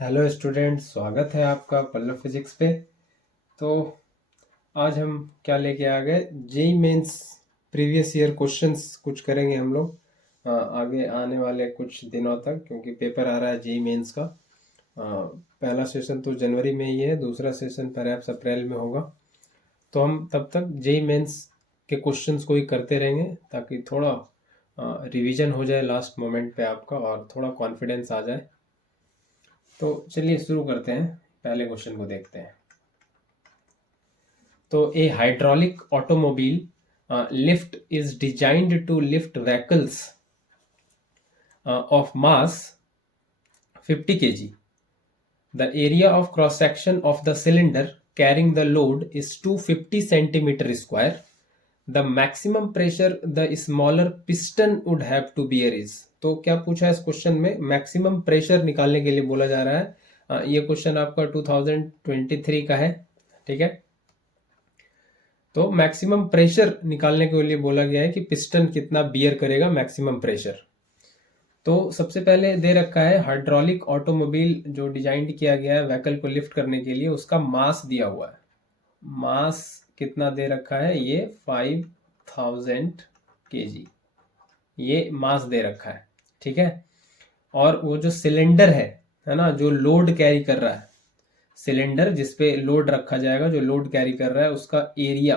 Hello student, स्वागत है आपका पल्लव फिजिक्स पे। तो आज हम क्या लेके आ गए, JEE Mains previous year questions कुछ करेंगे हम लोग आगे आने वाले कुछ दिनों तक, क्योंकि पेपर आ रहा है जेई मेंस का। पहला सेशन तो जनवरी में ही है, दूसरा सेशन परहैप्स अप्रैल में होगा। तो हम तब तक जेई मेंस के क्वेश्चंस को ही करते रहेंगे ताकि थोड़ा रिवीजन हो जाए लास्ट मोमेंट पे आपका और थोड़ा कॉन्फिडेंस आ जाए। तो चलिए शुरू करते हैं, पहले क्वेश्चन को देखते हैं। तो a hydraulic automobile lift is designed to lift vehicles of mass 50 kg. The area of cross section of the cylinder carrying the load is 250 centimeter square. The maximum pressure the smaller piston would have to bear is. तो क्या पूछा है इस question में, maximum pressure निकालने के लिए बोला जा रहा है। ये क्वेश्चन आपका 2023 का है, ठीक है। तो मैक्सिमम प्रेशर निकालने के लिए बोला गया है कि पिस्टन कितना बियर करेगा मैक्सिमम प्रेशर। तो सबसे पहले दे रखा है हाइड्रोलिक ऑटोमोबाइल जो डिजाइन किया गया है व्हीकल को लिफ्ट करने के लिए, उसका मास दिया हुआ है। मास कितना दे रखा है, ये 5000 kg, ये मास दे रखा है, ठीक है। और वो जो सिलेंडर है ना, जो लोड कैरी कर रहा है, सिलेंडर जिसपे लोड रखा जाएगा, जो लोड कैरी कर रहा है, उसका एरिया,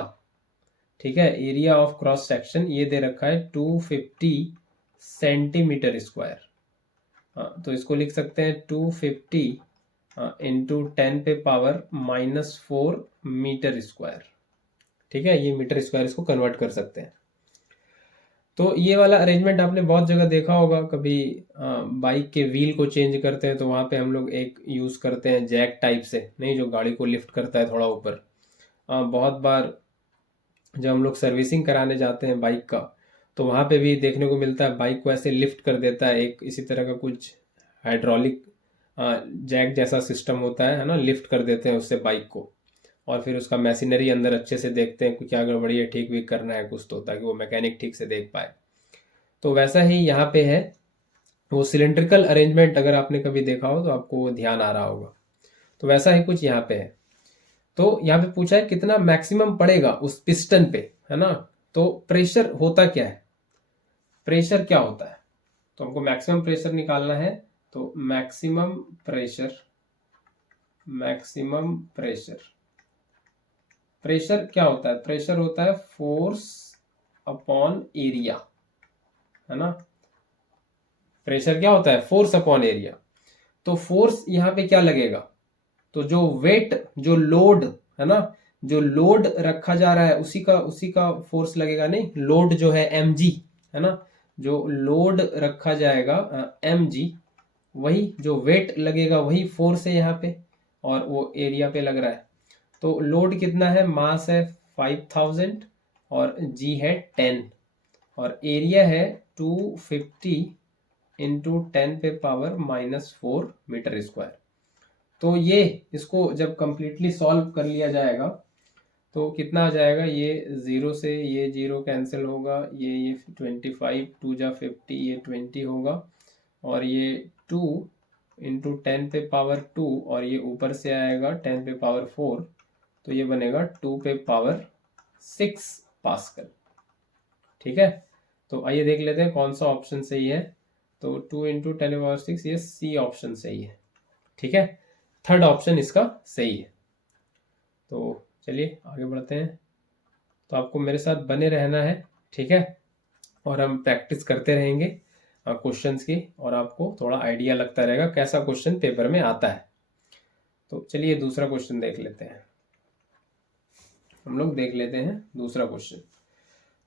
ठीक है, एरिया ऑफ क्रॉस सेक्शन ये दे रखा है 250 सेंटीमीटर स्क्वायर। तो इसको लिख सकते हैं 250 इंटू 10 पे पावर -4 मीटर स्क्वायर, ठीक है। ये मीटर स्क्वायर इसको कन्वर्ट कर सकते हैं। तो ये वाला अरेंजमेंट आपने बहुत जगह देखा होगा, कभी बाइक के व्हील को चेंज करते हैं तो वहां पे हम लोग एक यूज करते हैं जैक टाइप से, नहीं, जो गाड़ी को लिफ्ट करता है थोड़ा ऊपर। बहुत बार जब हम लोग सर्विसिंग कराने जाते हैं बाइक का, तो वहां पे भी देखने को मिलता है, बाइक को ऐसे लिफ्ट कर देता है एक इसी तरह का कुछ हाइड्रोलिक जैक जैसा सिस्टम होता है ना, लिफ्ट कर देते हैं उससे बाइक को। और फिर उसका मशीनरी अंदर अच्छे से देखते हैं कि क्या गड़बड़ी है, ठीक भी करना है कुछ, तो ताकि वो मैकेनिक ठीक से देख पाए। तो वैसा ही यहाँ पे है, वो सिलेंड्रिकल अरेंजमेंट अगर आपने कभी देखा हो तो आपको वो ध्यान आ रहा होगा। तो वैसा ही कुछ यहाँ पे है। तो यहाँ पे पूछा है कितना मैक्सिमम पड़ेगा उस पिस्टन पे, है ना। तो प्रेशर होता क्या है, प्रेशर क्या होता है, तो हमको मैक्सिमम प्रेशर निकालना है। तो maximum pressure, maximum pressure, pressure क्या होता है, प्रेशर होता है फोर्स अपॉन एरिया, है ना। प्रेशर क्या होता है, फोर्स अपॉन एरिया। तो फोर्स यहाँ पे क्या लगेगा, तो जो वेट, जो लोड है ना, जो लोड रखा जा रहा है उसी का फोर्स लगेगा। नहीं, लोड जो है mg, है ना, जो लोड रखा जाएगा mg, वही जो वेट लगेगा वही फोर्स है यहाँ पे, और वो एरिया पे लग रहा है। तो लोड कितना है, मास है 5000 और g है 10 और एरिया है 250 इंटू 10 पे पावर -4 मीटर स्क्वायर। तो ये इसको जब कंप्लीटली सॉल्व कर लिया जाएगा तो कितना आ जाएगा, ये जीरो से ये जीरो कैंसिल होगा, ये 25 टू जा 50, ये 20 होगा, और ये 2 इंटू 10 पे पावर 2, और ये ऊपर से आएगा 10 पे पावर 4, तो ये बनेगा 2 पे पावर 6 पास्कल, ठीक है। तो आइए देख लेते हैं कौन सा ऑप्शन सही है। तो 2 इंटू 10 पावर 6, ये सी ऑप्शन सही है, ठीक है। थर्ड ऑप्शन इसका सही है। तो चलिए आगे बढ़ते हैं। तो आपको मेरे साथ बने रहना है, ठीक है, और हम प्रैक्टिस करते रहेंगे क्वेश्चंस की, और आपको थोड़ा आइडिया लगता रहेगा कैसा क्वेश्चन पेपर में आता है। तो चलिए दूसरा क्वेश्चन देख लेते हैं, हम लोग देख लेते हैं दूसरा क्वेश्चन।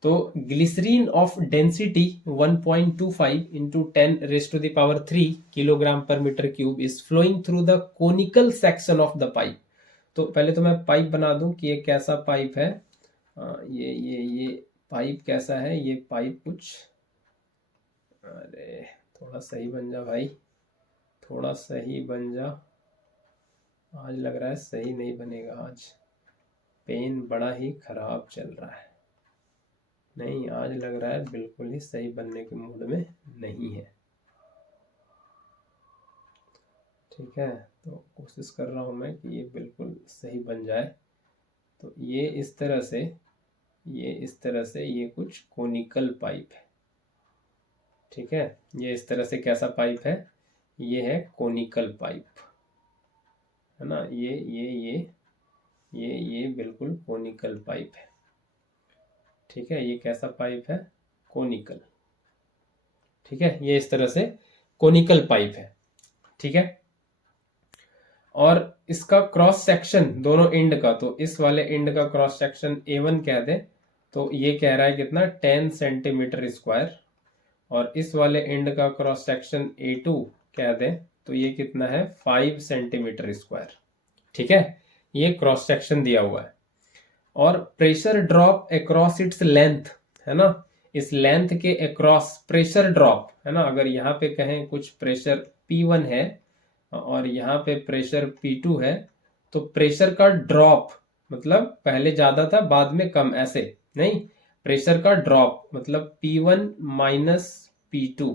तो glycerine of density 1.25 into 10 raise to the power 3 kilogram per metre cube is flowing through the conical section of the pipe. तो पहले तो मैं पाइप बना दूं कि ये कैसा पाइप है। ये पाइप कैसा है, ये पाइप कुछ, अरे थोड़ा सही बन जा भाई, थोड़ा सही बन जा। आज लग रहा है सही नहीं बनेगा, आज पेन बड़ा ही खराब चल रहा है। नहीं, आज लग रहा है बिल्कुल ही सही बनने के मूड में नहीं है, ठीक है, तो कोशिश कर रहा हूँ मैं कि ये बिल्कुल सही बन जाए। तो ये इस तरह से, ये इस तरह से, ये कुछ कोनिकल पाइप है। ठीक है, ये इस तरह से कैसा पाइप है, ये है कोनिकल पाइप, है ना। ये बिल्कुल कोनिकल पाइप है। ठीक है, ये कैसा पाइप है, कोनिकल। ठीक है, ये इस तरह से कोनिकल पाइप है। ठीक है, और इसका क्रॉस सेक्शन दोनों एंड का, तो इस वाले एंड का क्रॉस सेक्शन A1 कह दे तो ये कह रहा है कितना, 10 सेंटीमीटर स्क्वायर, और इस वाले एंड का क्रॉस सेक्शन A2 कह दे तो ये कितना है, 5 सेंटीमीटर स्क्वायर। ठीक है, ये क्रॉस सेक्शन दिया हुआ है। और pressure drop across its length, है ना, इस लेंथ के अक्रॉस प्रेशर ड्रॉप, है ना। अगर यहाँ पे कहें कुछ प्रेशर P1 है और यहाँ पे प्रेशर P2 है, तो प्रेशर का ड्रॉप मतलब पहले ज्यादा था बाद में कम, ऐसे नहीं, प्रेशर का ड्रॉप मतलब P1 minus P2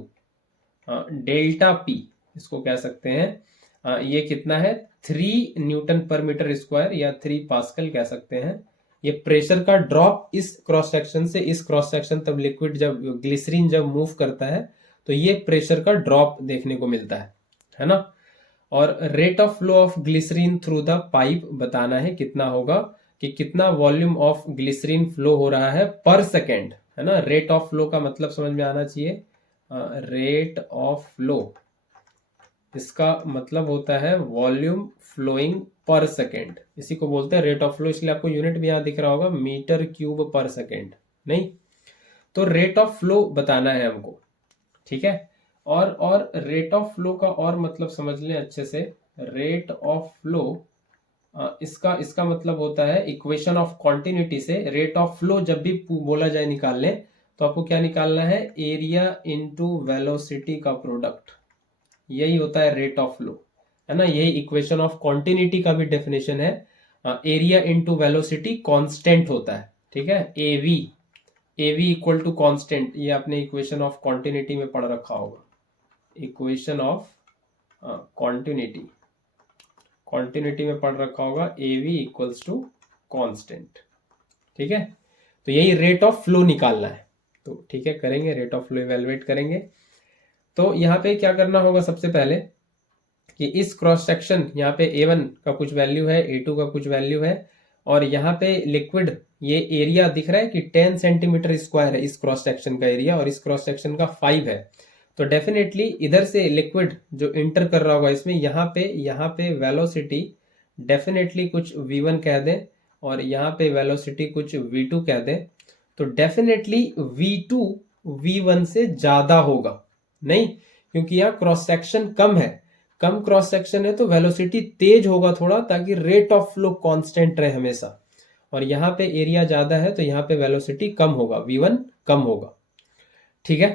delta P इसको कह सकते हैं। ये कितना है, 3 न्यूटन पर मीटर स्क्वायर या 3 पास्कल कह सकते हैं। ये प्रेशर का ड्रॉप इस क्रॉस सेक्शन से इस क्रॉस सेक्शन, तब लिक्विड जब ग्लिसरीन जब मूव करता है तो ये प्रेशर का ड्रॉप देखने को मिलता है ना। और rate of flow of glycerine through the pipe बताना है, कितना होगा, कि कितना वॉल्यूम ऑफ ग्लिसरीन फ्लो हो रहा है पर सेकेंड, है ना। रेट ऑफ फ्लो का मतलब समझ में आना चाहिए, रेट ऑफ फ्लो, इसका मतलब होता है वॉल्यूम फ्लोइंग पर सेकेंड, इसी को बोलते हैं रेट ऑफ फ्लो। इसलिए आपको यूनिट भी यहां दिख रहा होगा, मीटर क्यूब पर सेकेंड नहीं। तो रेट ऑफ फ्लो बताना है हमको। ठीक है, और रेट ऑफ फ्लो का और मतलब समझ लें अच्छे से। रेट ऑफ फ्लो इसका इसका मतलब होता है इक्वेशन ऑफ कॉन्टिन्यूटी से रेट ऑफ फ्लो जब भी बोला जाए निकालने, तो आपको क्या निकालना है, एरिया इनटू वेलोसिटी का प्रोडक्ट, यही होता है रेट ऑफ फ्लो, है ना। यही इक्वेशन ऑफ कॉन्टिन्यूटी का भी डेफिनेशन है, एरिया इनटू वेलोसिटी कांस्टेंट होता है। ठीक है, एवी इक्वल टू कांस्टेंट, ये आपने इक्वेशन ऑफ कॉन्टिन्यूटी में पढ़ रखा होगा, इक्वेशन ऑफ कॉन्टिन्यूटी, कॉन्टिन्यूटी में पढ़ रखा होगा, एवी इक्वल्स टू कांस्टेंट। ठीक है, तो यही रेट ऑफ फ्लो निकालना है। तो ठीक है, करेंगे रेट ऑफ फ्लो इवेलुएट करेंगे। तो यहाँ पे क्या करना होगा, सबसे पहले कि इस क्रॉस सेक्शन, यहाँ पे A1 का कुछ वैल्यू है, A2 का कुछ वैल्यू है, और यहाँ पे लिक्विड, ये एरिया दिख रहा है कि 10 सेंटीमीटर स्क्वायर है इस क्रॉस सेक्शन का एरिया, और इस क्रॉस सेक्शन का 5 है। तो डेफिनेटली इधर से लिक्विड जो इंटर कर रहा होगा इसमें, यहाँ पे वेलोसिटी डेफिनेटली कुछ V1 कह दें, और यहाँ पे वेलोसिटी कुछ V2 कह दें, तो डेफिनेटली V2 V1 से ज्यादा होगा नहीं, क्योंकि यहाँ क्रॉस सेक्शन कम है, कम क्रॉस सेक्शन है तो वेलोसिटी तेज होगा थोड़ा, ताकि रेट ऑफ फ्लो कांस्टेंट रहे हमेशा। और यहाँ पे एरिया ज्यादा है तो यहाँ पे वेलोसिटी कम होगा, V1 कम होगा। ठीक है,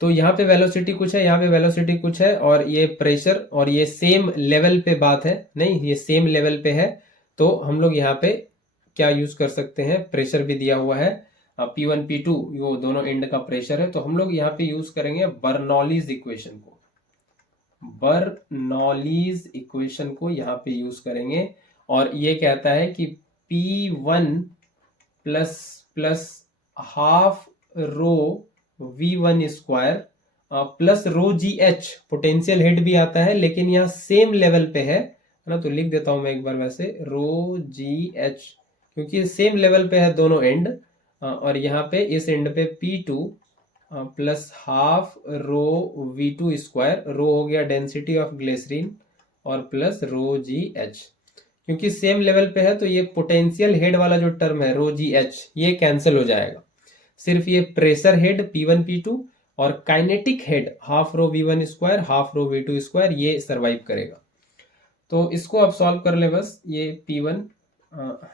तो यहाँ पे वेलोसिटी कुछ है, यहाँ पे वेलोसिटी कुछ है, और ये प्रेशर, और ये सेम लेवल पे बात है नहीं, ये सेम लेवल पे है। तो हम लोग यहाँ पे क्या यूज कर सकते हैं, प्रेशर भी दिया हुआ है, P1 P2 वो दोनों एंड का प्रेशर है, तो हम लोग यहाँ पे यूज करेंगे बर्नौलीज इक्वेशन को, बर्नौलीज इक्वेशन को यहाँ पे यूज करेंगे। और ये कहता है कि P1 प्लस प्लस हाफ रो V1 square plus rho GH, potential head भी आता है लेकिन यहाँ सेम लेवल पे है ना, तो लिख देता हूं मैं एक बार वैसे, रो GH, क्योंकि सेम लेवल पे है दोनों एंड। और यहाँ पे इस एंड पे P2 plus half rho V2 square, rho हो गया डेंसिटी ऑफ ग्लिसरीन, और प्लस रो GH, क्योंकि सेम लेवल पे है तो ये पोटेंशियल हेड वाला जो टर्म है रो GH ये कैंसिल हो जाएगा, सिर्फ ये प्रेशर हेड P1 P2 और kinetic head half rho V1 square half rho V2 square ये सरवाइव करेगा। तो इसको आप सॉल्व कर ले बस, ये P1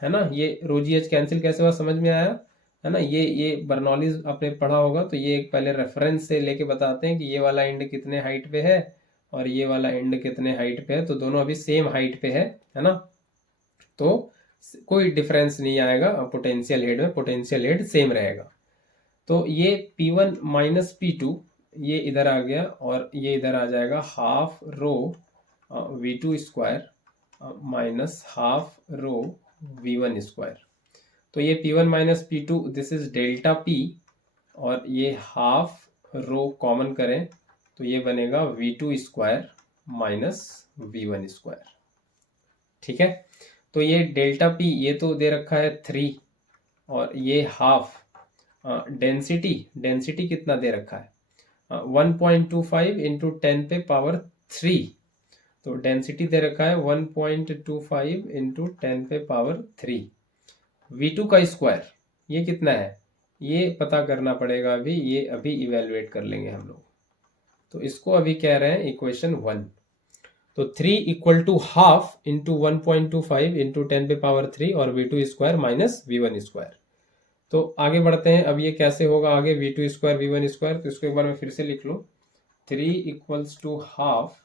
है ना, ये रो GH कैंसिल कैसे हुआ समझ में आया, है ना। ये बर्नौलीज आपने पढ़ा होगा, तो ये एक पहले रेफरेंस से लेके बताते हैं कि ये वाला एंड कितने हाइट पे है और ये वाला एंड कितने हाइट पे है, तो दोनों अभी सेम हाइट पे है ना, तो कोई डिफरेंस नहीं आएगा पोटेंशियल हेड में, पोटेंशियल हेड सेम रहेगा। तो ये P1 माइनस P2 ये इधर आ गया, और ये इधर आ जाएगा half rho V2 square minus half rho V1 square. तो ये P1 minus P2 this is delta P, और ये हाफ रो कॉमन करें तो ये बनेगा V2 square minus V1 square. ठीक है, तो ये डेल्टा P ये तो दे रखा है 3, और ये हाफ डेंसिटी डेंसिटी कितना दे रखा है 1.25 इंटू 10 पे पावर 3। तो डेंसिटी दे रखा है 1.25 इंटू 10 पे पावर 3। V2 का स्क्वायर ये कितना है, ये पता करना पड़ेगा अभी, ये अभी इवेलुएट कर लेंगे हम लोग। तो इसको अभी कह रहे हैं इक्वेशन 1। तो 3 equal to half into 1.25 into 10 पे पावर 3 और V2 square minus V1 square. तो आगे बढ़ते हैं, अब ये कैसे होगा आगे V2 स्क्वायर V1 स्क्वायर। तो इसको एक बार मैं फिर से लिख लूँ, 3 equals to half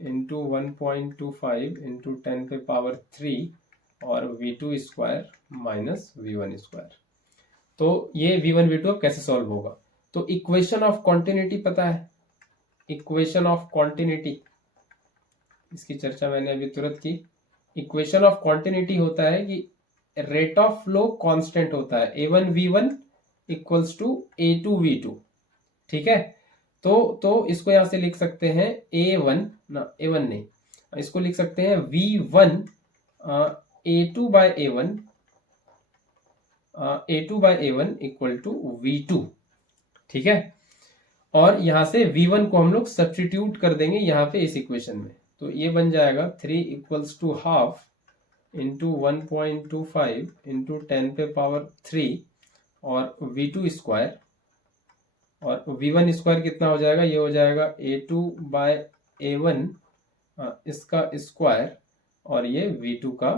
into 1.25 into 10 पे पावर 3 और V2 square minus V1 square. तो ये V1 V2 अब कैसे सॉल्व होगा। तो इक्वेशन ऑफ कॉन्टिन्यूटी पता है, इक्वेशन ऑफ कॉन्टिन्यूटी इसकी चर्चा मैंने अभी तुरंत की। इक्वेशन ऑफ कॉन्टिन्यूटी होता है कि रेट ऑफ फ्लो कांस्टेंट होता है A1 V1 equals to A2 V2। ठीक है, तो इसको यहां से लिख सकते हैं A1 ना A1 नहीं, इसको लिख सकते हैं V1 A2 bye A1 A2 bye A1 equal to V2। ठीक है, और यहां से V1 को हम लोग सब्स्टिट्यूट कर देंगे यहाँ पे इस इक्वेशन में। तो ये बन जाएगा 3 equals to half into 1.25 into 10 पे पावर 3 और V2 स्क्वायर, और V1 स्क्वायर कितना हो जाएगा, ये हो जाएगा A2 बाय A1 इसका स्क्वायर और ये V2 का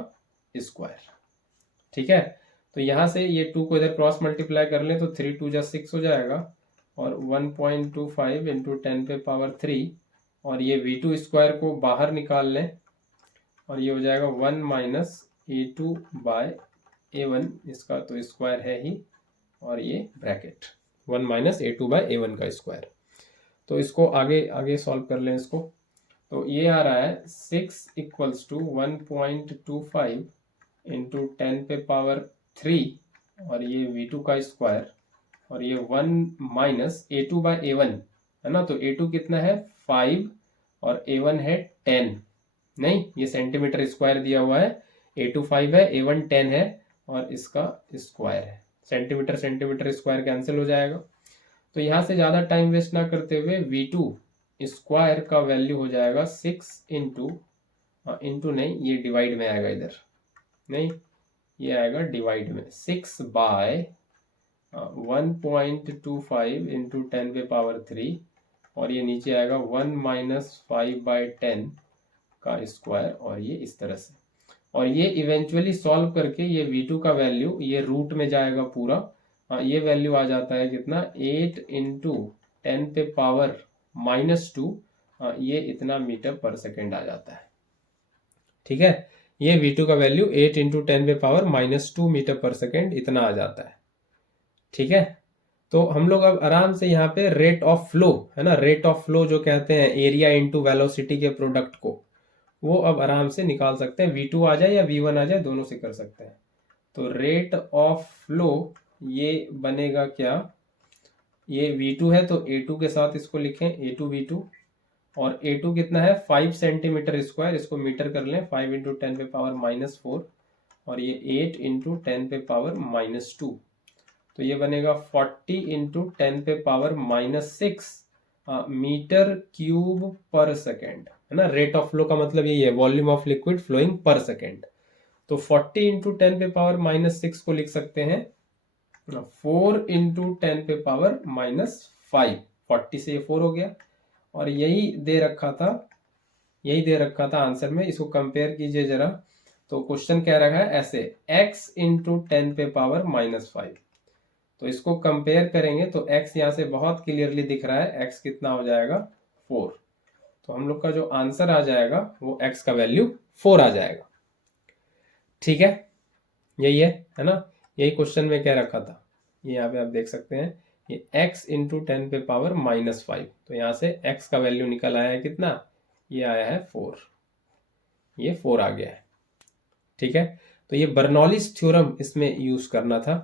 स्क्वायर। ठीक है, तो यहाँ से ये 2 को इधर क्रॉस मल्टीप्लाई कर लें तो 3 2 जा 6 हो जाएगा, और 1.25 इंटू 10 पे पावर 3 और ये V2 स्क्वायर को बाहर निकाल लें और ये हो जाएगा 1 माइनस A2 बाय A1 इसका तो स्क्वायर है ही, और ये bracket 1 minus A2 bye A1 का स्क्वायर। तो इसको आगे आगे सॉल्व कर लें इसको। तो ये आ रहा है 6 इक्वल्स टू 1.25 इंटू 10 पे पावर 3 और ये V2 का स्क्वायर और ये 1 माइनस A2 बाय A1 है ना। तो A2 कितना है 5 और A1 है 10, नहीं ये सेंटीमीटर स्क्वायर दिया हुआ है, A2 5 है A1 10 है और इसका स्क्वायर है। सेंटीमीटर सेंटीमीटर स्क्वायर कैंसिल हो जाएगा। तो यहाँ से ज़्यादा टाइम वेस्ट ना करते हुए V2 स्क्वायर का वैल्यू हो जाएगा 6 इंटू नहीं ये डिवाइड में आएगा, इधर नहीं ये आएगा डिवाइड में, 6 बाय 1.25 इंटू 10 पे पावर 3 और ये नीचे आएगा 1 माइनस 5 बाय 10 का स्क्वायर और ये इस तरह से। और ये इवेंचुअली सॉल्व करके ये V2 का वैल्यू ये रूट में जाएगा पूरा, ये वैल्यू आ जाता है कितना 8 इंटू 10 पे पावर -2, ये इतना मीटर पर सेकेंड आ जाता है। ठीक है, ये V2 का वैल्यू 8 इंटू 10 पे पावर -2 मीटर पर सेकेंड इतना आ जाता है। ठीक है, तो हम लोग अब आराम से यहाँ पे रेट ऑफ फ्लो है ना, रेट ऑफ फ्लो जो कहते हैं एरिया इंटू वेलोसिटी के प्रोडक्ट को, वो अब आराम से निकाल सकते हैं। V2 आ जाए या V1 आ जाए दोनों से कर सकते हैं। तो रेट ऑफ फ्लो ये बनेगा क्या, ये V2 है तो A2 के साथ इसको लिखें A2 V2, और A2 कितना है 5 सेंटीमीटर स्क्वायर, इसको मीटर कर लें 5 इंटू 10 पे पावर -4 और ये 8 इंटू 10 पे पावर -2, तो ये बनेगा 40 इंटू 10 पे पावर -6 मीटर क्यूब पर सेकेंड है ना। रेट ऑफ फ्लो का मतलब यही है, वॉल्यूम ऑफ लिक्विड फ्लोइंग पर सेकेंड। तो 40 इंटू 10 पे पावर -6 को लिख सकते हैं 4 इंटू 10 पे पावर -5, 40 से ये 4 हो गया, और यही दे रखा था आंसर में। इसको कंपेयर कीजिए जरा, तो क्वेश्चन कह रहा है ऐसे x इंटू 10 पे पावर -5, तो इसको कंपेयर करेंगे तो x यहाँ से बहुत क्लियरली दिख रहा है, x कितना हो जाएगा 4, तो हम लोग का जो आंसर आ जाएगा वो x का वैल्यू 4 आ जाएगा। ठीक है, यही है ना, यही क्वेश्चन में कह रखा था। ये यहाँ पे आप देख सकते हैं ये x इंटू 10 पे पावर -5, तो यहाँ से x का वैल्यू निकल आया है कितना, ये आया है 4। ये 4 आ गया है। ठीक है, तो ये बर्नौलीज थ्योरम इसमें यूज करना था।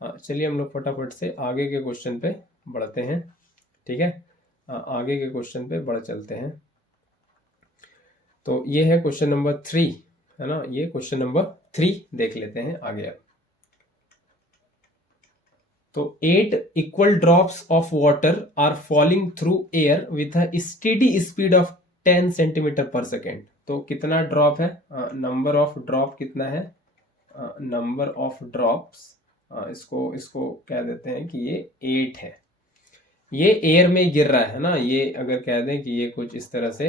चलिए हम लोग फटाफट से आगे के क्वेश्चन पे बढ़ते हैं। ठीक है, आगे के क्वेश्चन पे बढ़ चलते हैं। तो ये है क्वेश्चन नंबर 3, है ना, ये क्वेश्चन नंबर 3 देख लेते हैं आगे अब। तो 8 equal drops of water are falling through air with a steady speed of 10 centimetre पर सेकेंड। तो कितना ड्रॉप है, नंबर ऑफ ड्रॉप कितना है, नंबर ऑफ ड्रॉप्स, इसको इसको कह देते हैं कि ये 8 है। ये एयर में गिर रहा है ना, ये अगर कह दें कि ये कुछ इस तरह से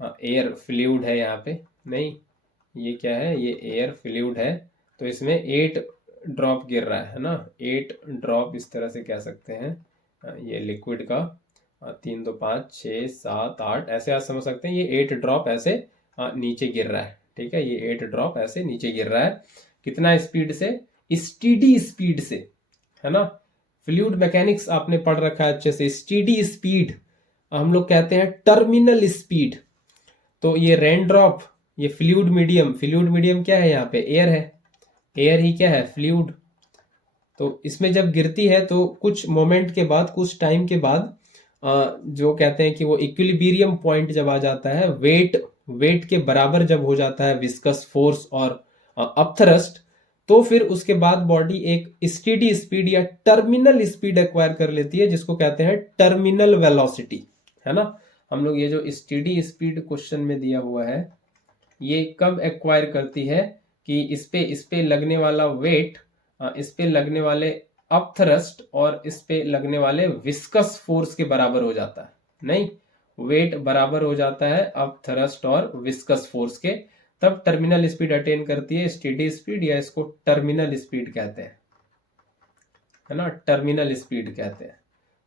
एयर फ्लूइड है यहाँ पे, नहीं ये क्या है, ये एयर फ्लूइड है। तो इसमें 8 ड्रॉप गिर रहा है ना, 8 ड्रॉप इस तरह से कह सकते हैं, ये लिक्विड का 3 2 5 6 7 8 ऐसे आप समझ सकते हैं, ये 8 ड्रॉप ऐसे नीचे गिर रहा है। ठीक है, ये 8 ड्रॉप ऐसे नीचे गिर रहा है, कितना स्पीड से, स्टीडी स्पीड से, है ना। फ्लूइड मैकेनिक्स आपने पढ़ रखा है अच्छे से, स्टीडी स्पीड हम लोग कहते हैं टर्मिनल स्पीड। तो ये रेन ड्रॉप, ये फ्लूइड मीडियम, फ्लूइड मीडियम क्या है यहाँ पे, एयर है, एयर ही क्या है, फ्लूइड। तो इसमें जब गिरती है तो कुछ मोमेंट के बाद, कुछ टाइम के बाद जो कहते हैं कि वो इक्विलिब्रियम पॉइंट जब आ जाता है, वेट के बराबर जब हो जाता है विस्कस फोर्स और अपथ्रस्ट, तो फिर उसके बाद बॉडी एक स्टेडी स्पीड या टर्मिनल स्पीड एक्वायर कर लेती है, जिसको कहते हैं टर्मिनल वेलोसिटी, है ना। हम लोग ये जो स्टेडी स्पीड क्वेश्चन में दिया हुआ है, ये कब एक्वायर करती है कि इस पे लगने वाला वेट, इस पे लगने वाले अपथ्रस्ट और इस पे लगने वाले विस्कस फोर्स के बराबर हो जाता है। नहीं, वेट बराबर हो जाता है अपथ्रस्ट और विस्कस फोर्स के, तब टर्मिनल स्पीड अटेन करती है स्टेडी स्पीड, या इसको टर्मिनल स्पीड कहते हैं, है ना, टर्मिनल स्पीड कहते हैं।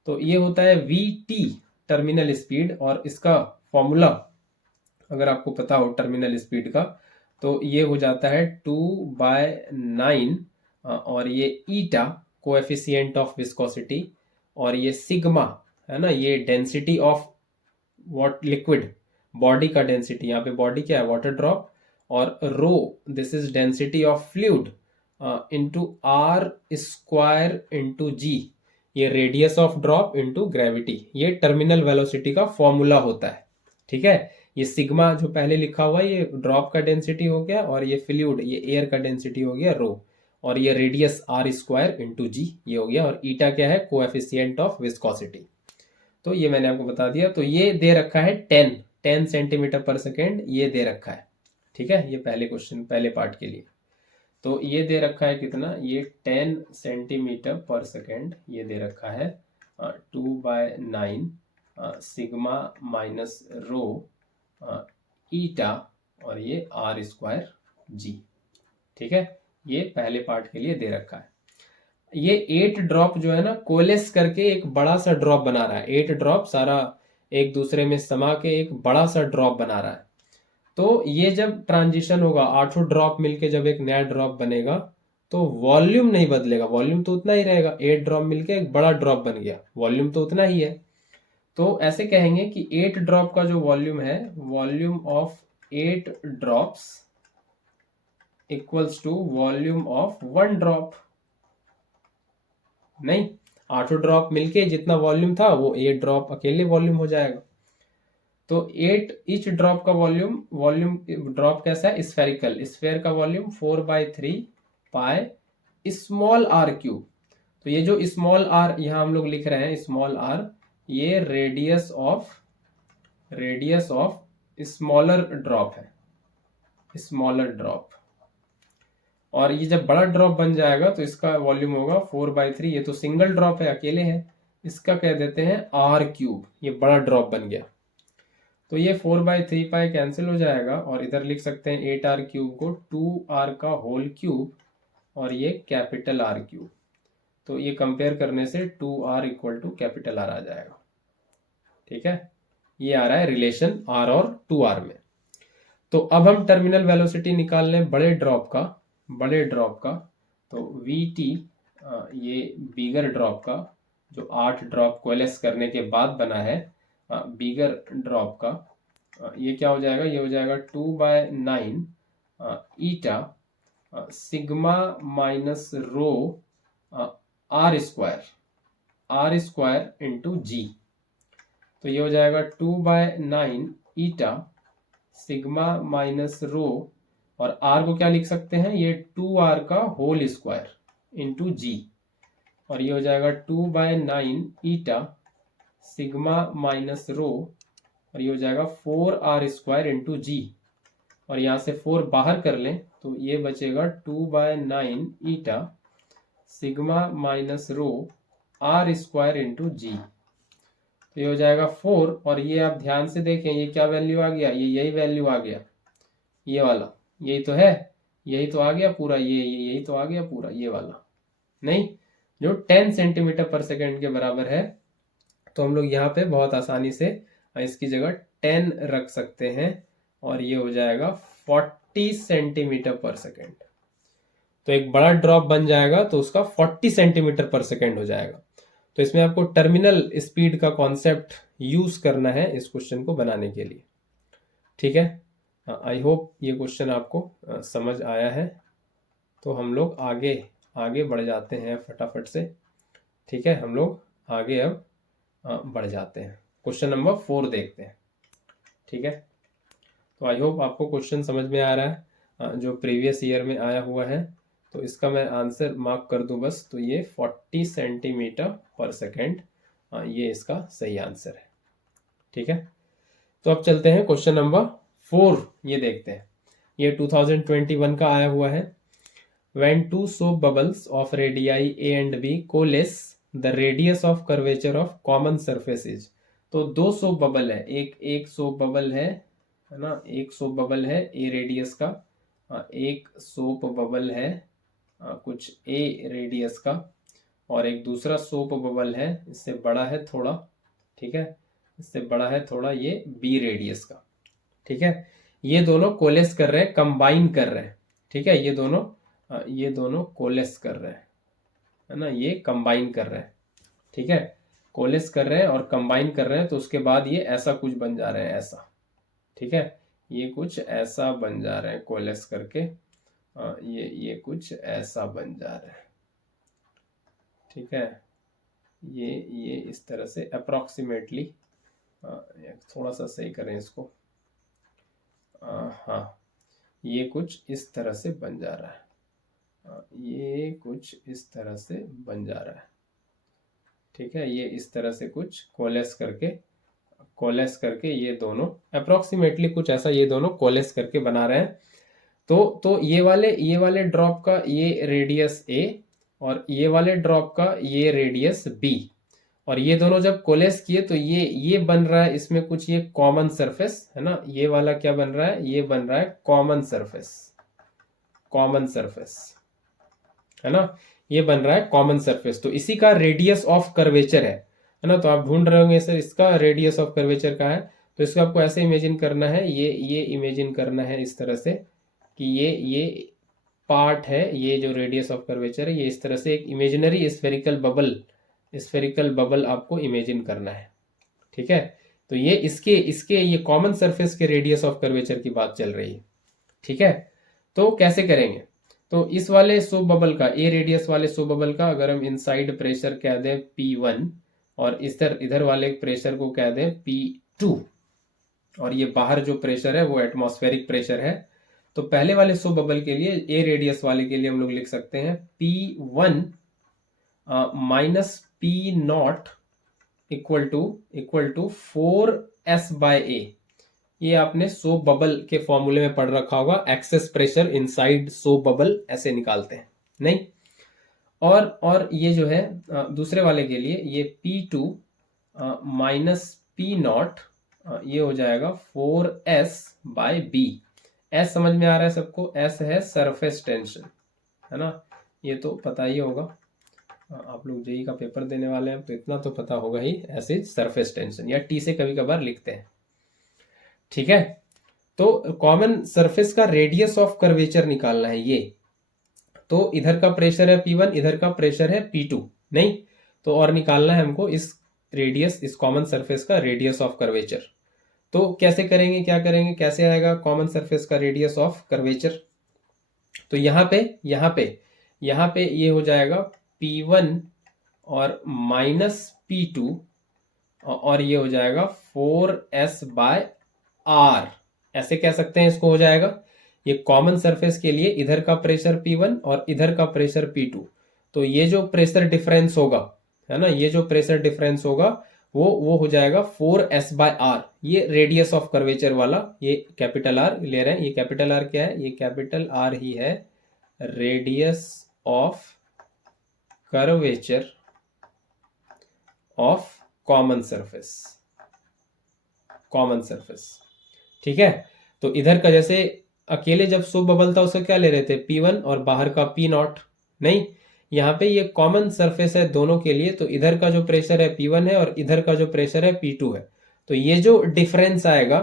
तो ये होता है वी टर्मिनल स्पीड, और इसका फॉर्मूला अगर आपको पता हो टर्मिनल स्पीड का, तो ये हो जाता है 2/9, और ये ईटा कोएफिशिएंट ऑफ विस्कोसिटी, और ये सिग्मा, है ना, ये density of what liquid, body का डेंसिटी, यहाँ पे बॉडी क्या है, वाटर ड्रॉप, और rho this is density of fluid, into R square into g, ये radius of drop into gravity, ये टर्मिनल वेलोसिटी का फॉर्मूला होता है। ठीक है, ये सिग्मा जो पहले लिखा हुआ है, ये ड्रॉप का डेंसिटी हो गया, और ये फ्लूइड, ये एयर का डेंसिटी हो गया रो, और ये radius are square into g ये हो गया, और ईटा क्या है, कोएफिशिएंट ऑफ विस्कोसिटी। तो ये मैंने आपको बता दिया। तो ये दे रखा है 10 सेंटीमीटर पर सेकेंड, ये दे रखा है। ठीक है, ये पहले क्वेश्चन, पहले पार्ट के लिए। तो ये दे रखा है कितना, ये 10 सेंटीमीटर पर सेकेंड ये दे रखा है, 2/9 सिग्मा माइनस रो ईटा, और ये आर स्क्वायर जी। ठीक है, ये पहले पार्ट के लिए दे रखा है। ये 8 ड्रॉप जो है ना, कोलेस करके एक बड़ा सा ड्रॉप बना रहा है, 8 ड्रॉप सारा एक दूसरे में समा के एक बड़ा सा ड्रॉप बना रहा है। तो ये जब ट्रांजिशन होगा, 8 ड्रॉप मिलके जब एक नया ड्रॉप बनेगा, तो वॉल्यूम नहीं बदलेगा, वॉल्यूम तो उतना ही रहेगा, 8 ड्रॉप मिलके एक बड़ा ड्रॉप बन गया, वॉल्यूम तो उतना ही है। तो ऐसे कहेंगे कि 8 ड्रॉप का जो वॉल्यूम है, volume of 8 drops equals to volume of 1 drop. नहीं, 8 ड्रॉप मिलके जितना वॉल्यूम था वो 8 ड्रॉप अकेले वॉल्यूम हो जाएगा। तो 8 ईच ड्रॉप का वॉल्यूम ड्रॉप कैसा है, स्फेरिकल, स्फेयर का volume 4/3 pi small R cube. तो ये जो स्मॉल आर यहाँ हम लोग लिख रहे हैं, स्मॉल आर, ये रेडियस ऑफ स्मॉलर ड्रॉप है, स्मॉलर ड्रॉप। और ये जब बड़ा ड्रॉप बन जाएगा तो इसका वॉल्यूम होगा 4/3, ये तो सिंगल ड्रॉप है, अकेले है, इसका कह देते हैं आर क्यूब, ये बड़ा ड्रॉप बन गया। तो ये 4/3 पाई कैंसिल हो जाएगा, और इधर लिख सकते हैं 8r क्यूब को 2r का होल क्यूब, और ये कैपिटल आर क्यूब। तो ये कंपेयर करने से 2r equal to capital R आ जाएगा। ठीक है, ये आ रहा है रिलेशन r और 2r में। तो अब हम टर्मिनल वेलोसिटी निकाल लें बड़े ड्रॉप का। तो vt, ये बिगर ड्रॉप का, जो 8 ड्रॉप कोलेस करने के बाद बना है, बिगर ड्रॉप का, ये क्या हो जाएगा, ये हो जाएगा 2/9 eta sigma minus rho R square into g. तो ये हो जाएगा 2/9 ईटा सिग्मा माइनस रो, और आर को क्या लिख सकते हैं, ये 2r का होल स्क्वायर इंटू जी, और ये हो जाएगा 2/9 ईटा सिग्मा माइनस रो, और ये हो जाएगा 4r स्क्वायर इंटू जी, और यहाँ से 4 बाहर कर लें तो ये बचेगा 2/9 eta sigma minus rho R square into g. तो ये हो जाएगा 4, और ये आप ध्यान से देखें ये क्या वैल्यू आ गया, ये यही वैल्यू आ गया, ये वाला, यही तो है, यही तो आ गया पूरा, ये यही तो आ गया पूरा, ये वाला नहीं, जो 10 सेंटीमीटर पर सेकेंड के बराबर है। तो हम लोग यहाँ पे बहुत आसानी से इसकी जगह 10 रख सकते हैं, और ये हो जाएगा 40 सेंटीमीटर पर सेकेंड। तो एक बड़ा ड्रॉप बन जाएगा तो उसका 40 सेंटीमीटर पर सेकेंड हो जाएगा। तो इसमें आपको टर्मिनल स्पीड का कॉन्सेप्ट यूज करना है इस क्वेश्चन को बनाने के लिए। ठीक है, आई होप ये क्वेश्चन आपको समझ आया है। तो हम लोग आगे बढ़ जाते हैं फटाफट से। ठीक है, हम लोग आगे अब बढ़ जाते हैं, क्वेश्चन नंबर 4 देखते हैं। ठीक है, तो आई होप आपको क्वेश्चन समझ में आ रहा है जो प्रीवियस ईयर में आया हुआ है। तो इसका मैं आंसर मार्क कर दूं बस, तो ये 40 सेंटीमीटर पर सेकेंड, ये इसका सही आंसर है। ठीक है, तो अब चलते हैं क्वेश्चन नंबर 4, ये देखते हैं। ये 2021 का आया हुआ है। When two soap bubbles of radii A and B coalesce, the radius of curvature of common surface is। तो दो सोप बबल है, एक सोप बबल है ना, एक सोप बबल है ए रेडियस का, एक सोप बबल है कुछ ए रेडियस का, और एक दूसरा सोप बबल है इससे बड़ा है थोड़ा, ठीक है, इससे बड़ा है थोड़ा, ये बी रेडियस का। ठीक है, ये दोनों कोलेस कर रहे हैं, कंबाइन कर रहे हैं। ठीक है, ये दोनों कोलेस कर रहे हैं, है ना, ये कंबाइन कर रहे हैं। ठीक है, कोलेस कर रहे हैं और कंबाइन कर रहे हैं, तो उसके बाद ये ऐसा कुछ बन जा रहे हैं, ऐसा। ठीक है, ये कुछ ऐसा बन जा रहे हैं कोलेस करके, ये कुछ ऐसा बन जा रहा है। ठीक है, ये इस तरह से अप्रोक्सीमेटली, थोड़ा सा सही करें इसको, हाँ, ये कुछ इस तरह से बन जा रहा है, ये कुछ इस तरह से बन जा रहा है। ठीक है, ये इस तरह से कुछ कोलेस करके ये दोनों अप्रोक्सीमेटली कुछ ऐसा, ये दोनों कोलेस करके बना रहे हैं। तो ये वाले ड्रॉप का ये रेडियस ए, और ये वाले ड्रॉप का ये रेडियस बी, और ये दोनों जब कोलेस किए तो ये बन रहा है इसमें कुछ, ये कॉमन सरफेस है ना, ये वाला क्या बन रहा है, ये बन रहा है कॉमन सरफेस है ना, ये बन रहा है कॉमन सरफेस। तो इसी का रेडियस ऑफ कर्वेचर है ना। तो आप ढूंढ रहे होंगे सर इसका रेडियस ऑफ कर्वेचर का है, तो इसको आपको ऐसे इमेजिन करना है, ये इमेजिन करना है इस तरह से कि ये पार्ट है, ये जो रेडियस ऑफ कर्वेचर है, ये इस तरह से एक इमेजिनरी स्फेरिकल बबल आपको इमेजिन करना है। ठीक है, तो ये इसके ये कॉमन सरफेस के रेडियस ऑफ कर्वेचर की बात चल रही है। ठीक है, तो कैसे करेंगे, तो इस वाले सोप बबल का, ए रेडियस वाले सोप बबल का अगर हम इनसाइड प्रेशर कह दें P1, और इधर वाले प्रेशर को कह दें P2, और ये बाहर जो प्रेशर है वो एटमॉस्फेरिक प्रेशर है। तो पहले वाले सोप बबल के लिए, ए रेडियस वाले के लिए हम लोग लिख सकते हैं P1 minus P0 equal to 4S/A। ये आपने सोप बबल के फॉर्मूले में पढ़ रखा होगा, excess pressure inside soap bubble ऐसे निकालते हैं, नहीं। और ये जो है दूसरे वाले के लिए, ये P2 माइनस P0, ये हो जाएगा 4S/B। S समझ में आ रहा है सबको, S है सरफेस टेंशन, है ना, ये तो पता ही होगा, आप लोग जेई का पेपर देने वाले हैं तो इतना तो पता होगा ही, S इज सरफेस टेंशन, या T से कभी कभार लिखते हैं। ठीक है, तो कॉमन सरफेस का रेडियस ऑफ कर्वेचर निकालना है ये। तो इधर का प्रेशर है P1, इधर का प्रेशर है P2, नहीं, तो और निकालना है हमको इस कॉमन सरफेस का रेडियस ऑफ कर्वेचर। तो कैसे करेंगे, क्या करेंगे, कैसे आएगा कॉमन सरफेस का रेडियस ऑफ कर्वेचर? तो यहाँ पे ये हो जाएगा P1 और माइनस P2 और ये हो जाएगा 4s/r, ऐसे कह सकते हैं इसको, हो जाएगा। ये कॉमन सरफेस के लिए इधर का प्रेशर P1 और इधर का प्रेशर P2, तो ये जो प्रेशर डिफरेंस होगा, है ना, ये जो प्रेशर डिफरेंस होगा वो हो जाएगा 4s/r। ये रेडियस ऑफ कर्वेचर वाला, ये कैपिटल आर ले रहे हैं। ये कैपिटल आर क्या है? ये कैपिटल आर ही है radius of curvature of common surface, common surface. ठीक है, तो इधर का जैसे अकेले जब सुप बबल था उसका क्या ले रहे थे? P1 और बाहर का P0। नहीं, यहाँ पे ये कॉमन सरफेस है दोनों के लिए, तो इधर का जो प्रेशर है P1 है और इधर का जो प्रेशर है P2 है। तो ये जो डिफरेंस आएगा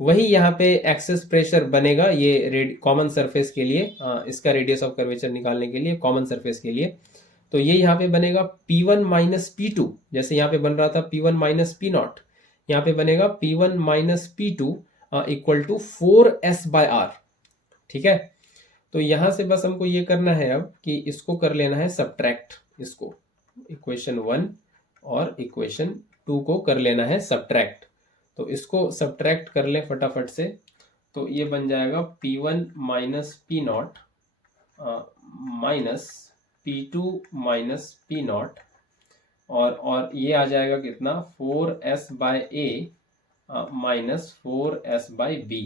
वही यहाँ पे एक्सेस प्रेशर बनेगा ये कॉमन सरफेस के लिए, इसका रेडियस ऑफ कर्वेचर निकालने के लिए कॉमन सरफेस के लिए। तो ये यहाँ पे बनेगा P1 माइनस P2, जैसे यहाँ पे बन रहा था P1 माइनस P0, यहाँ पे बनेगा P1 minus P2 equal to 4s/r। ठीक है, तो यहां से बस हमको ये करना है अब कि इसको कर लेना है सब्ट्रैक्ट, इसको इक्वेशन 1 और इक्वेशन 2 को कर लेना है सब्ट्रैक्ट। तो इसको सब्ट्रैक्ट कर ले फटाफट से। तो ये बन जाएगा P1 minus P0 minus P2 minus P0 और ये आ जाएगा कितना? 4s/a minus 4s/b।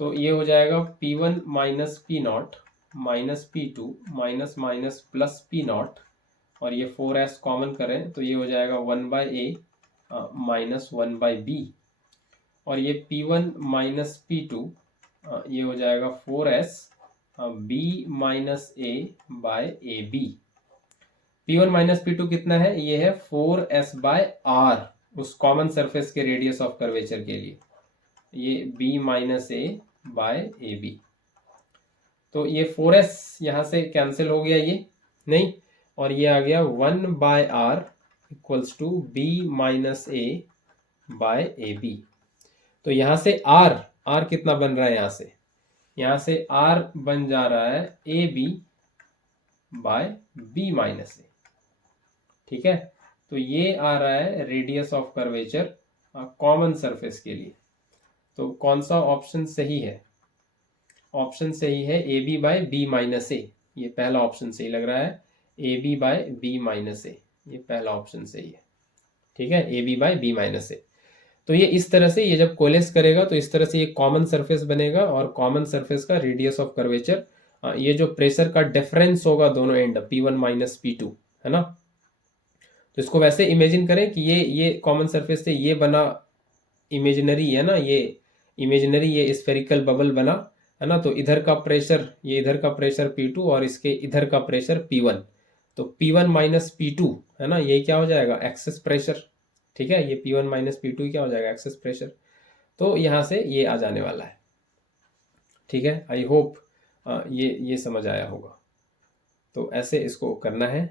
तो ये हो जाएगा P1 minus P0 minus P2 minus minus plus P0 और ये 4s कॉमन करें तो ये हो जाएगा 1/a माइनस 1/b और ये P1 माइनस P2 ये हो जाएगा 4s b minus a/ab। P1 minus P2 कितना है? ये है 4s/r, उस कॉमन सरफेस के रेडियस ऑफ कर्वेचर के लिए, ये b माइनस a/ab। तो ये 4s यहाँ से कैंसिल हो गया, ये नहीं, और ये आ गया 1/r equals to b minus a/ab। तो यहाँ से r कितना बन रहा है? यहाँ से r बन जा रहा है ab/b माइनस a। ठीक है, तो ये आ रहा है radius of curvature common surface के लिए। तो कौन सा ऑप्शन सही है? ऑप्शन सही है ab/b माइनस a। ये पहला ऑप्शन सही लग रहा है, ab/b माइनस a, ये पहला ऑप्शन सही है। ठीक है, ab/b माइनस a। तो ये इस तरह से, ये जब कोलेस करेगा तो इस तरह से ये कॉमन सरफेस बनेगा और कॉमन सरफेस का रेडियस ऑफ कर्वेचर, ये जो प्रेशर का डिफरेंस होगा दोनों एंड P1 माइनस P2, है ना। तो इसको वैसे इमेजिन करें कि ये कॉमन सरफेस से ये बना इमेजिनरी, है ना, ये इमेजिनरी ये स्फेरिकल बबल बना, है ना। तो इधर का प्रेशर, ये इधर का प्रेशर P2 और इसके इधर का प्रेशर P1। तो P1 माइनस P2, है ना, ये क्या हो जाएगा? Excess pressure. ठीक है, ये P1 माइनस P2 क्या हो जाएगा? Excess pressure. तो यहाँ से ये आ जाने वाला है। ठीक है, आई होप ये समझ आया होगा। तो ऐसे इसको करना है।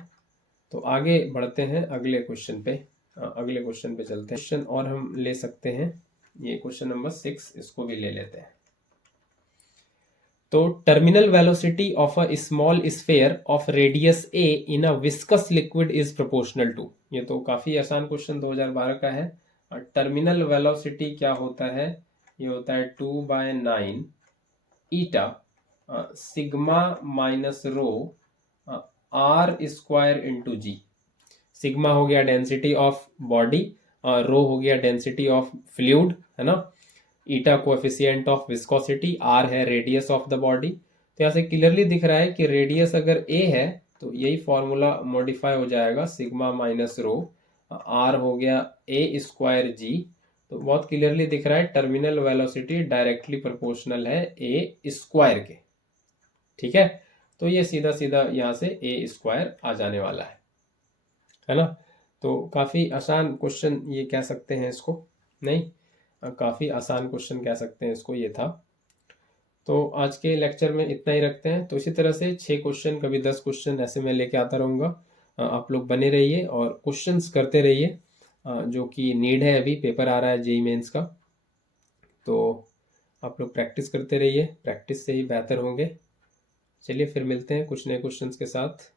तो आगे बढ़ते हैं अगले क्वेश्चन पे, अगले क्वेश्चन पे चलते हैं। क्वेश्चन और हम ले सकते हैं, ये क्वेश्चन नंबर 6, इसको भी ले लेते हैं। तो terminal velocity of a small sphere of radius a in a viscous liquid is proportional to. ये तो काफी आसान क्वेश्चन 2012 का है। टर्मिनल वेलोसिटी क्या होता है? ये होता है 2/9 eta sigma minus rho r² into g. Sigma हो गया डेंसिटी ऑफ बॉडी, रो हो गया डेंसिटी ऑफ फ्लूइड, है ना, ईटा कोएफिशिएंट ऑफ विस्कोसिटी, आर है रेडियस ऑफ द बॉडी। तो यहाँ से क्लियरली दिख रहा है कि रेडियस अगर ए है तो यही फॉर्मूला मॉडिफाई हो जाएगा, सिग्मा माइनस रो, आर हो गया a² जी। तो बहुत क्लियरली दिख रहा है टर्मिनल वेलोसिटी डायरेक्टली प्रोपोर्शनल है a² के। ठीक है, तो ये सीधा सीधा यहाँ से a² आ जाने वाला है ना। तो काफ़ी आसान क्वेश्चन ये कह सकते हैं इसको, नहीं, काफ़ी आसान क्वेश्चन कह सकते हैं इसको, ये था। तो आज के लेक्चर में इतना ही रखते हैं। तो इसी तरह से 6 क्वेश्चन, कभी 10 क्वेश्चन ऐसे मैं लेके आता रहूँगा। आप लोग बने रहिए और क्वेश्चंस करते रहिए, जो कि नीड है, अभी पेपर आ रहा है जेईई मेंस का। तो आप लोग प्रैक्टिस करते रहिए, प्रैक्टिस से ही बेहतर होंगे। चलिए फिर मिलते हैं कुछ नए क्वेश्चंस के साथ।